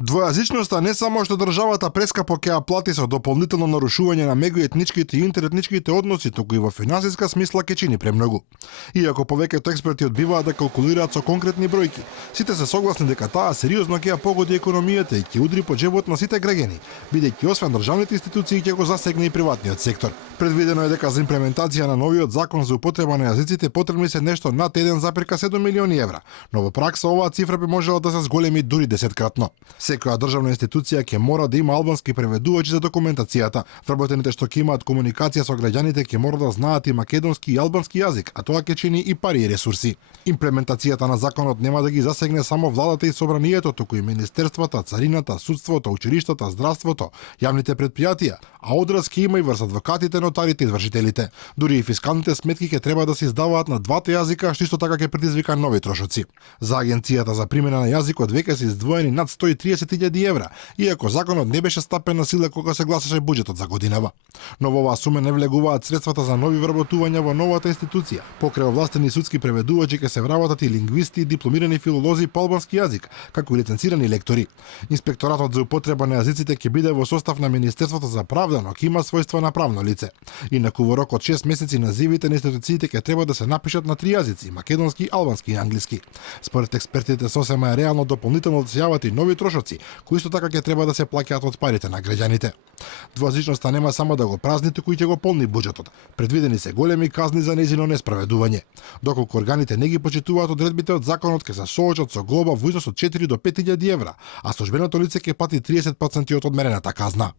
Двојазичноста не само што државата прескапо ќе ја плати со дополнително нарушување на меѓуетничките и интеретничките односи, туку и во финансиска смисла ќе чини премногу. Иако повеќето експерти одбиваат да калкулираат со конкретни бројки, сите се согласни дека таа сериозно ќе ја погоди економијата и ќе удри по џебот на сите граѓани, бидејќи освен државните институции ќе го засегне и приватниот сектор. Предвидено е дека за имплементација на новиот закон за употреба на јазиците потребни се нешто над 1,7 милиони евра, но во пракса оваа цифра би можела да се зголеми дури 10-кратно. Секоја државна институција ќе мора да има албански преведувачи за документацијата. Вработените што ќе имаат комуникација со граѓаните ќе мора да знаат и македонски и албански јазик, а тоа ќе чини и пари и ресурси. Имплементацијата на законот нема да ги засегне само владата и собранието, туку и министерствата, царината, судството, училиштата, здравството, јавните претпријатија, а одраз ќе има и врз адвокатите, нотарите и извршителите. Дури и фискалните сметки ќе треба да се издаваат на двата јазика, што исто така ќе предизвика нови трошоци. За агенцијата за примена на јазикот веќе се издвоени над 130.000 евра, иако законот не беше стапен на сила кога се гласаше буџетот за годинава. Но во оваа сума не влегуваат средствата за нови вработувања во новата институција. Покрај овластени судски преведувачи ќе се вработат и лингвисти, дипломирани филолози по албански јазик, како и лиценцирани лектори. Инспекторатот за употреба на јазиците ќе биде во состав на Министерството за правда, но ќе има својства на правно лице. Инаку во рок од 6 месеци називите на институциите ќе треба да се напишат на 3 јазици: македонски, албански и англиски. Според експертите сосема е реално дополнително да се јават и нови трошоци, кои исто така ќе треба да се плаќаат од парите на граѓаните. Двојазичноста нема само да го празни, туку и ќе го полни буџетот. Предвидени се големи казни за нејзино неспроведување. Доколку органите не ги почитуваат одредбите од законот, ќе се соочат со глоба во износ од 4 до 5.000 евра, а службеното лице ќе плати 30% од одмерената казна.